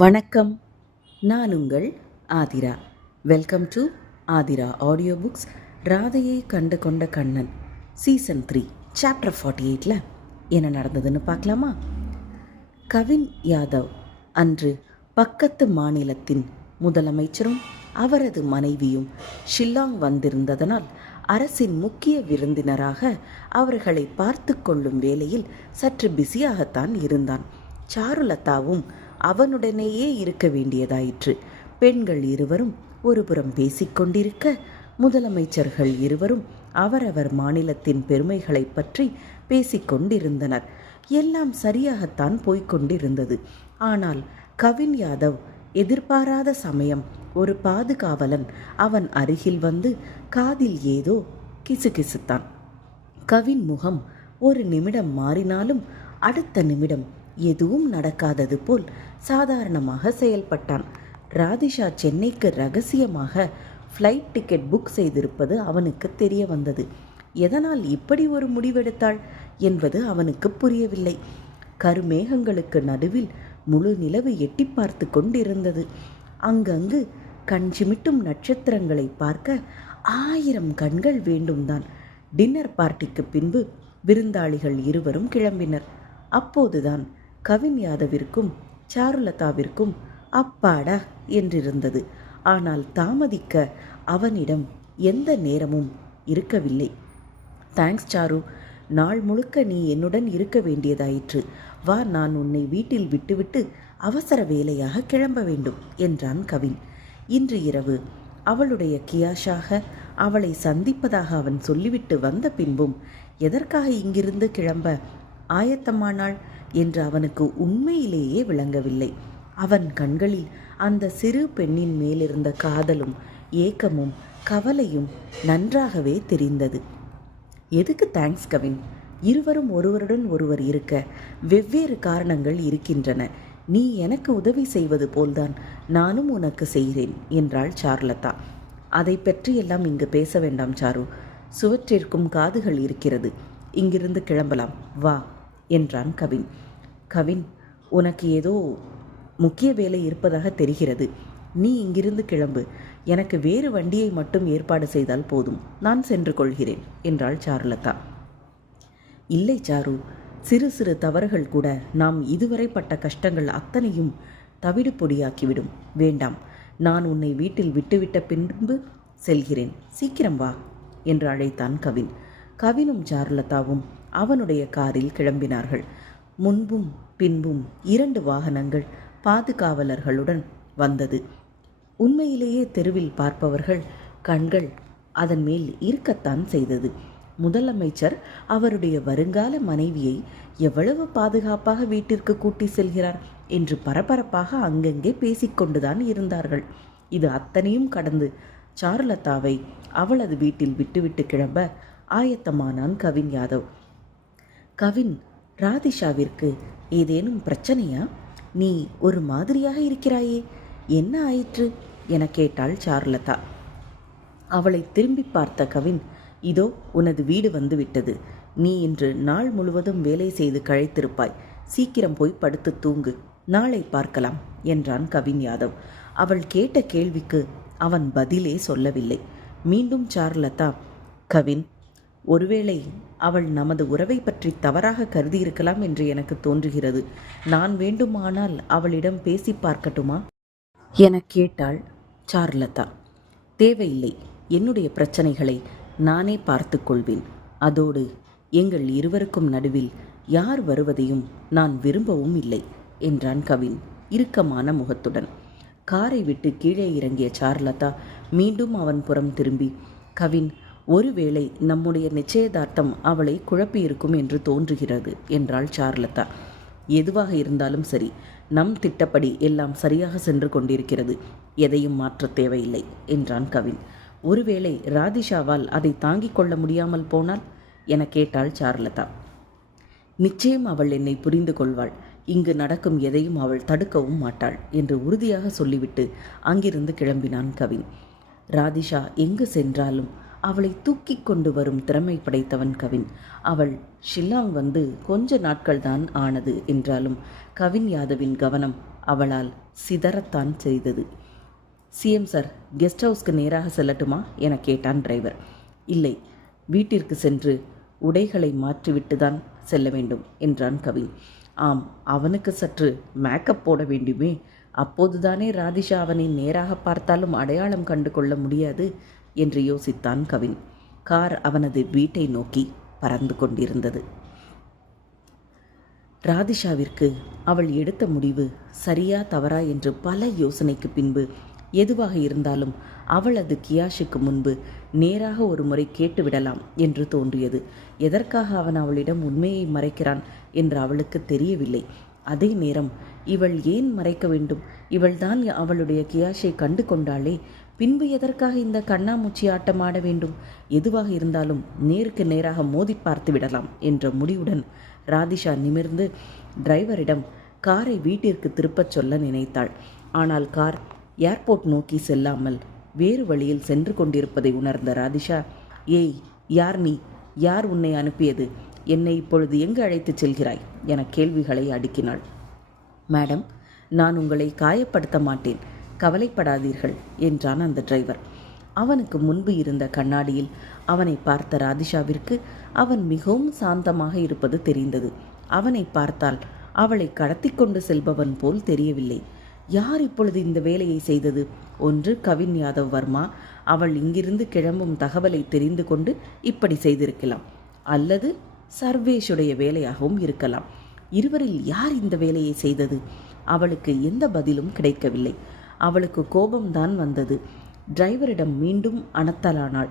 வணக்கம். நான் உங்கள் Athira. Welcome to Athira audio books. ராதையை கண்டு கொண்ட கண்ணன் சீசன் 3 சாப்டர் 48 என்ன நடந்ததுன்னு பார்க்கலாமா? கவின் யாதவ் அன்று பக்கத்து மாநிலத்தின் முதலமைச்சரும் அவரது மனைவியும் ஷில்லாங் வந்திருந்ததனால் அரசின் முக்கிய விருந்தினராக அவர்களை பார்த்து கொள்ளும் வேளையில் சற்று பிஸியாகத்தான் இருந்தான். சாருலதாவும் அவனுடனேயே இருக்க வேண்டியதாயிற்று. பெண்கள் இருவரும் ஒருபுறம் பேசிக்கொண்டிருக்க, முதலமைச்சர்கள் இருவரும் அவரவர் மாநிலத்தின் பெருமைகளை பற்றி பேசிக்கொண்டிருந்தனர். எல்லாம் சரியாகத்தான் போய்கொண்டிருந்தது. ஆனால் கவின் யாதவ் எதிர்பாராத சமயம் ஒரு பாதுகாவலன் அவன் அருகில் வந்து காதில் ஏதோ கிசுகிசுத்தான். கவின் முகம் ஒரு நிமிடம் மாறினாலும் அடுத்த நிமிடம் எதுவும் நடக்காதது போல் சாதாரணமாக செயல்பட்டான். ராதிஷா சென்னைக்கு ரகசியமாக ஃப்ளைட் டிக்கெட் புக் செய்திருப்பது அவனுக்கு தெரிய வந்தது. எதனால் இப்படி ஒரு முடிவெடுத்தாள் என்பது அவனுக்கு புரியவில்லை. கருமேகங்களுக்கு நடுவில் முழு நிலவு எட்டி பார்த்து கொண்டிருந்தது. அங்கங்கு கண் சிமிட்டும் நட்சத்திரங்களை பார்க்க 1000 கண்கள் வேண்டும்தான். டின்னர் பார்ட்டிக்கு பின்பு விருந்தாளிகள் இருவரும் கிளம்பினர். அப்போதுதான் கவின் யாதவிற்கும் சாருலதாவிற்கும் அப்பாடா என்றிருந்தது. ஆனால் தாமதிக்க அவனிடம் எந்த நேரமும் இருக்கவில்லை. தேங்க்ஸ் சாரு, நாள் முழுக்க நீ என்னுடன் இருக்க வேண்டியதாயிற்று. வா, நான் உன்னை வீட்டில் விட்டுவிட்டு அவசர வேலையாக கிளம்ப வேண்டும் என்றான் கவின். இன்று இரவு அவளுடைய கியாஷாக அவளை சந்திப்பதாக அவன் சொல்லிவிட்டு வந்த பின்பும் எதற்காக இங்கிருந்து கிளம்ப ஆயத்தமானாள் என்று அவனுக்கு உண்மையிலேயே விளங்கவில்லை. அவன் கண்களில் அந்த சிறு பெண்ணின் மேலிருந்த காதலும் ஏக்கமும் கவலையும் நன்றாகவே தெரிந்தது. எதுக்கு தேங்க்ஸ் கவின்? இருவரும் ஒருவருடன் ஒருவர் இருக்க வெவ்வேறு காரணங்கள் இருக்கின்றன. நீ எனக்கு உதவி செய்வது போல்தான் நானும் உனக்கு செய்கிறேன் என்றாள் சாருலதா. அதை பற்றியெல்லாம் இங்கு பேச வேண்டாம் சாரு. சுவற்றிற்கும் காதுகள் இருக்கிறது. இங்கிருந்து கிளம்பலாம், வா என்றான் கவின். கவின், உனக்கு ஏதோ முக்கிய வேலை இருப்பதாக தெரிகிறது. நீ இங்கிருந்து கிளம்பு. எனக்கு வேறு வண்டியை மட்டும் ஏற்பாடு செய்தால் போதும். நான் சென்று கொள்கிறேன் என்றாள் சாருலதா. இல்லை சாரு, சிறு சிறு தவறுகள் கூட நாம் இதுவரை பட்ட கஷ்டங்கள் அத்தனையும் தவிடு பொடியாக்கிவிடும். வேண்டாம், நான் உன்னை வீட்டில் விட்டுவிட்ட பின்பு செல்கிறேன். சீக்கிரம் வா என்று அழைத்தான் கவின். கவினும் சாருலதாவும் அவனுடைய காரில் கிளம்பினார்கள். முன்பும் பின்பும் 2 வாகனங்கள் பாதுகாவலர்களுடன் வந்தது. உண்மையிலேயே தெருவில் பார்ப்பவர்கள் கண்கள் அதன் மேல் இருக்கத்தான் செய்தது. முதலமைச்சர் அவருடைய வருங்கால மனைவியை எவ்வளவு பாதுகாப்பாக வீட்டிற்கு கூட்டி செல்கிறார் என்று பரபரப்பாக அங்கங்கே பேசிக்கொண்டுதான் இருந்தார்கள். இது அத்தனையும் கடந்து சாருலதாவை அவளது வீட்டில் விட்டுவிட்டு கிளம்ப ஆயத்தமானான் கவின் யாதவ். கவின், ராதிஷாவிற்கு ஏதேனும் பிரச்சனையா? நீ ஒரு மாதிரியாக இருக்கிறாயே, என்ன ஆயிற்று என கேட்டாள் சாருலதா. அவளை திரும்பி பார்த்த கவின், இதோ உனது வீடு வந்துவிட்டது. நீ இன்று நாள் முழுவதும் வேலை செய்து களைத்திருப்பாய். சீக்கிரம் போய் படுத்து தூங்கு. நாளை பார்க்கலாம் என்றான் கவின் யாதவ். அவள் கேட்ட கேள்விக்கு அவன் பதிலே சொல்லவில்லை. மீண்டும் சாருலதா, கவின், ஒருவேளை அவள் நமது உறவை பற்றி தவறாக கருதியிருக்கலாம் என்று எனக்கு தோன்றுகிறது. நான் வேண்டுமானால் அவளிடம் பேசி பார்க்கட்டுமா என கேட்டாள் சாருலதா. தேவையில்லை, என்னுடைய பிரச்சனைகளை நானே பார்த்து கொள்வேன். அதோடு எங்கள் இருவருக்கும் நடுவில் யார் வருவதையும் நான் விரும்பவும் இல்லை என்றான் கவின் இறுக்கமான முகத்துடன். காரை விட்டு கீழே இறங்கிய சாருலதா மீண்டும் அவன் புறம் திரும்பி, கவின், ஒருவேளை நம்முடைய நிச்சயதார்த்தம் அவளை குழப்பியிருக்கும் என்று தோன்றுகிறது என்றாள் சாருலதா. எதுவாக இருந்தாலும் சரி, நம் திட்டப்படி எல்லாம் சரியாக சென்று கொண்டிருக்கிறது. எதையும் மாற்ற தேவையில்லை என்றான் கவின். ஒருவேளை ராதிஷாவால் அதை தாங்கிக் கொள்ள முடியாமல் போனால் என கேட்டாள் சாருலதா. நிச்சயம் அவள் என்னை புரிந்து கொள்வாள். இங்கு நடக்கும் எதையும் அவள் தடுக்கவும் மாட்டாள் என்று உறுதியாக சொல்லிவிட்டு அங்கிருந்து கிளம்பினான் கவின். ராதிஷா எங்கு சென்றாலும் அவளை தூக்கி கொண்டு வரும் திறமை படைத்தவன் கவின். அவள் ஷில்லாங் வந்து கொஞ்ச நாட்கள்தான் ஆனது என்றாலும் கவின் யாதவின் கவனம் அவளால் சிதறத்தான் செய்தது. சிஎம் சார், கெஸ்ட் ஹவுஸ்க்கு நேராக செல்லட்டுமா என கேட்டான் டிரைவர். இல்லை, வீட்டிற்கு சென்று உடைகளை மாற்றிவிட்டு தான் செல்ல வேண்டும் என்றான் கவின். ஆம், அவனுக்கு சற்று மேக்கப் போட வேண்டுமே, அப்போதுதானே ராதிஷா அவனை நேராக பார்த்தாலும் அடையாளம் கண்டு கொள்ள முடியாது என்று யோசித்தான் கவின். கார் அவனது வீட்டை நோக்கி பறந்து கொண்டிருந்தது. ராதிஷாவிற்கு அவள் எடுத்த முடிவு சரியா தவறா என்று பல யோசனைக்கு பின்பு எதுவாக இருந்தாலும் அவள் அது கியாஷுக்கு முன்பு நேராக ஒரு முறை கேட்டுவிடலாம் என்று தோன்றியது. எதற்காக அவன் அவளிடம் உண்மையை மறைக்கிறான் என்று அவளுக்கு தெரியவில்லை. அதே நேரம் இவள் ஏன் மறைக்க வேண்டும்? இவள்தான் அவளுடைய கியாஷை கண்டு கொண்டாளே, பின்பு எதற்காக இந்த கண்ணாமூச்சி ஆட்டம் ஆட வேண்டும்? எதுவாக இருந்தாலும் நேருக்கு நேராக மோதி பார்த்து விடலாம் என்ற முடிவுடன் ராதிஷா நிமிர்ந்து டிரைவரிடம் காரை வீட்டிற்கு திருப்பச் சொல்ல நினைத்தாள். ஆனால் கார் ஏர்போர்ட் நோக்கி செல்லாமல் வேறு வழியில் சென்று கொண்டிருப்பதை உணர்ந்த ராதிஷா, ஏய், யார் நீ? யார் உன்னை அனுப்பியது? என்னை இப்பொழுது எங்கு அழைத்துச் செல்கிறாய் என கேள்விகளை அடுக்கினாள். மேடம், நான் உங்களை காயப்படுத்த மாட்டேன், கவலைப்படாதீர்கள் என்றான் அந்த டிரைவர். அவனுக்கு முன்பு இருந்த கண்ணாடியில் அவனை பார்த்த ராதிஷாவிற்கு அவன் மிகவும் சாந்தமாக இருப்பது தெரிந்தது. அவனை பார்த்தால் அவளை கடத்தி கொண்டு செல்பவன் போல் தெரியவில்லை. யார் இப்பொழுது இந்த வேலையை செய்தது? ஒன்று கவின் யாதவ் வர்மா, அவள் இங்கிருந்து கிளம்பும் தகவலை தெரிந்து கொண்டு இப்படி செய்திருக்கலாம், அல்லது சர்வேஷுடைய வேலையாகவும் இருக்கலாம். இருவரில் யார் இந்த வேலையை செய்தது? அவளுக்கு எந்த பதிலும் கிடைக்கவில்லை. அவளுக்கு கோபம்தான் வந்தது. டிரைவரிடம் மீண்டும் அனத்தலானாள்.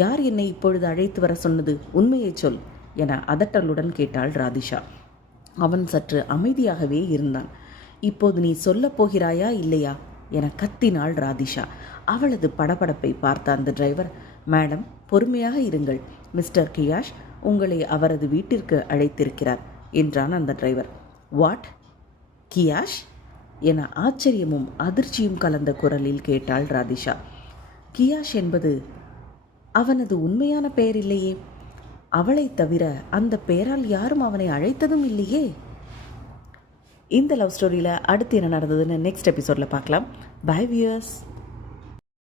யார் என்னை இப்பொழுது அழைத்து வர சொன்னது? உண்மையை சொல் என அதட்டலுடன் கேட்டாள் ராதிஷா. அவன் சற்று அமைதியாகவே இருந்தான். இப்போது நீ சொல்லப் போகிறாயா இல்லையா என கத்தினாள் ராதிஷா. அவளது படபடப்பை பார்த்த அந்த டிரைவர், மேடம், பொறுமையாக இருங்கள், மிஸ்டர் கியாஷ் உங்களை அவரது வீட்டிற்கு அழைத்திருக்கிறார் என்றான் அந்த டிரைவர். வாட், கியாஷ் என ஆச்சரியமும் அதிர்ச்சியும் கலந்த குரலில் கேட்டாள் ராதிஷா. கியாஷ் என்பது அவனது உண்மையான பெயர் இல்லையே. அவளை தவிர அந்த பெயரால் யாரும் அவனை அழைத்ததும் இல்லையே. இந்த லவ் ஸ்டோரியில் அடுத்து என்ன நடந்ததுன்னு நெக்ஸ்ட் எபிசோடில் பார்க்கலாம். Bye viewers.